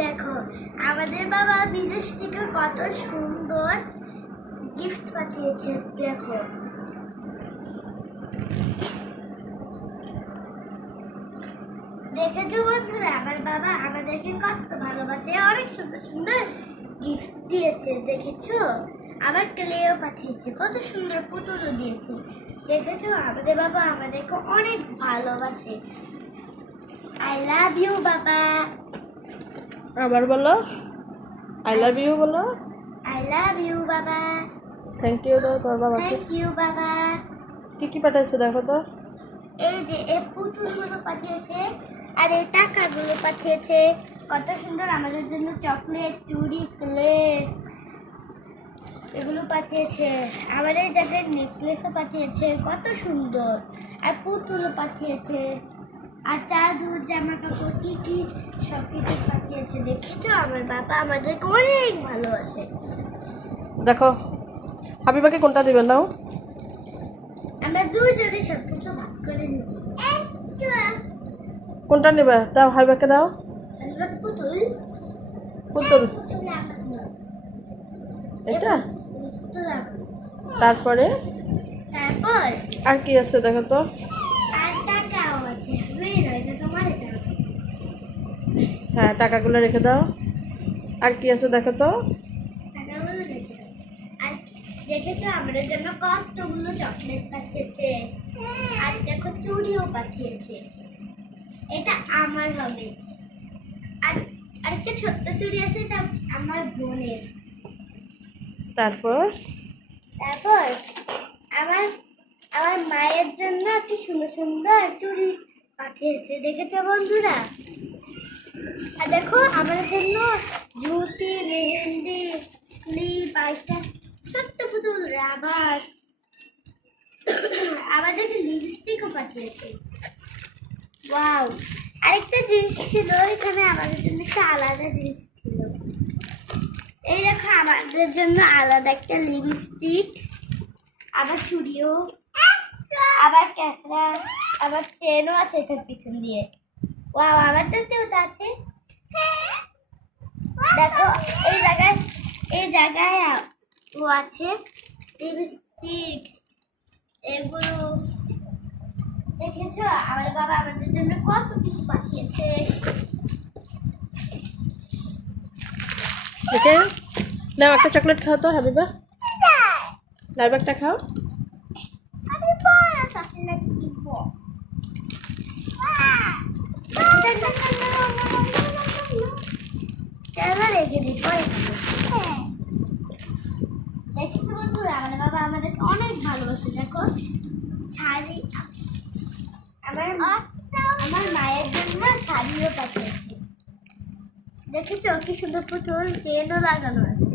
দেখো, আমাদের বাবা বিদেশ থেকে কত সুন্দর গিফট পাঠিয়েছে, দেখো। দেখেছ বন্ধুরা, আমার বাবা আমাদেরকে কত ভালোবাসে, অনেক সুন্দর সুন্দর গিফট দিয়েছে, দেখেছ? আবার ক্লেও পাঠিয়েছে, কত সুন্দর পুতুলও দিয়েছে। দেখেছ? আমাদের বাবা আমাদেরকে অনেক ভালোবাসে। আই লাভ ইউ বাবা আবার বলো। আই লাভ ইউ বলো। আই লাভ ইউ বাবা থ্যাংক ইউ দাও তোর বাবা থ্যাংক ইউ বাবা কি কি পাঠাইছে দেখো তো। এই যে এই পুতুলগুলো পাঠিয়েছে আর এই টাকাগুলো পাঠিয়েছে। কত সুন্দর আমাদের জন্য চকলেট চুড়ি প্লেট এগুলো পাঠিয়েছে। আবার এই জায়গায় নেকলেসও পাঠিয়েছে কত সুন্দর। আর পুতুলও পাঠিয়েছে। আর চাদর জামা কাপড় কি কি সব কিছু পাঠিয়েছে। দেখেছ? আমার বাবা আমাদেরকে অনেক ভালোবাসে। দেখো হাবিবাকে কোনটা দিবেন নাও? আমরা দুজনে সব কিছু ভাগ করে নিব। কোনটা নেবে? দাও হাবিবাকে দাও। পুতুল। পুতুল। নয়। এটা। তারপরে? তারপর? আর কি আছে দেখো তো আর টাকাও আছে বুঝলো এটা তোমার এটা হ্যাঁ টাকাগুলো রেখে দাও। আর কি আছে দেখো তো? দেখেছ আমাদের জন্য কতগুলো চকলেট পাঠিয়েছে? আর দেখো চুড়িও পাঠিয়েছে। এটা আমার হবে। আর আরেকটা ছোট্ট চুড়ি আছে এটা আমার বোনের। তারপর? তারপর আমার আমার মায়ের জন্য কি সুন্দর সুন্দর চুড়ি পাঠিয়েছে দেখেছ বন্ধুরা? আর দেখো, আমার জন্য জুতি মেহেন্দি, ক্লিপ আইটা ছোট্ট পুতুল, রাবার। আমাদেরকে লিপস্টিকও পাঠিয়েছে। ওয়াও আরেকটা জিনিস ছিল, এখানে আমাদের জন্য একটা আলাদা জিনিস ছিল। এই দেখো, আমাদের জন্য আলাদা একটা লিপস্টিক আবার চুড়িও, আবার ক্যাকড়া আবার চেনও আছে এটার পিছন দিয়ে। ওয়াও আমারটাতেও তো আছে দেখো এই জায়গায় এই জায়গায় ও আছে। লিপস্টিক এগুলো। দেখেছ? আমার বাবা আমাদের জন্য কত কিছু পাঠিয়েছে। দেখে নাও একটা চকলেট খাও তো হাবিবা। একটা খাও। আমি বড় চকলেট দিব এবার রেখে দিই পরে খাব। দেখেছ বন্ধুরা আমার বাবা আমাদেরকে অনেক ভালোবাসে দেখো শাড়ি আমার আমার মায়ের জন্য শাড়িও পাঠিয়েছে দেখেছ কি সুন্দর পুতুল? চেনও লাগানো আছে!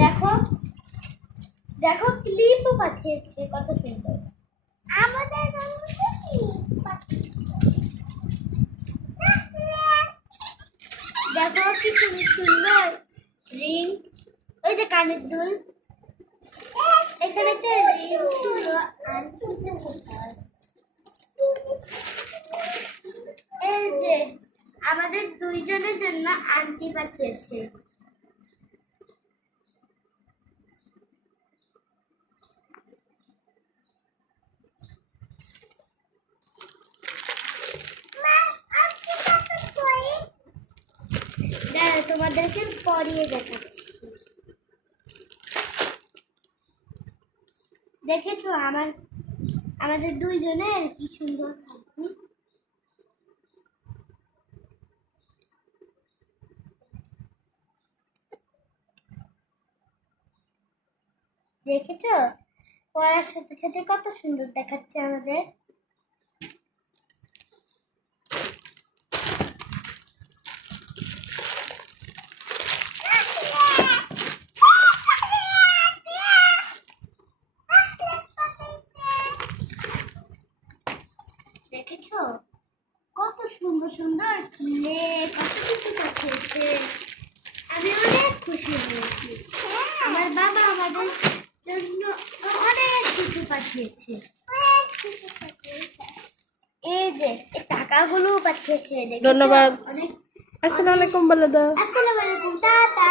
দেখো দেখো ক্লিপও পাঠিয়েছে, কত সুন্দর। আমাদের দেখো কি সুন্দর সুন্দর। রিং, ওই যে কানের দুল। এখানে একটা রিং আর কি যে কোথায়? এই যে আমাদের দুইজনের জন্য আন্টি পাঠিয়েছে। তোমাদেরকে পরিয়ে দেখাচ্ছি। দেখেছ আমার আমাদের দুইজনের কি সুন্দর দেখেছ? পড়ার সাথে সাথে কত সুন্দর দেখাচ্ছে আমাদের। দেখেছ? কত সুন্দর সুন্দর কিনে কত কিছু পাঠিয়েছে আমি অনেক খুশি হয়েছি। আমার বাবা আমাদের অনেক কিছু পাঠিয়েছে এই যে টাকাগুলো পাঠিয়েছে? ধন্যবাদ। আসসালামু আলাইকুম বলে দাও আসসালামু আলাইকুম টাটা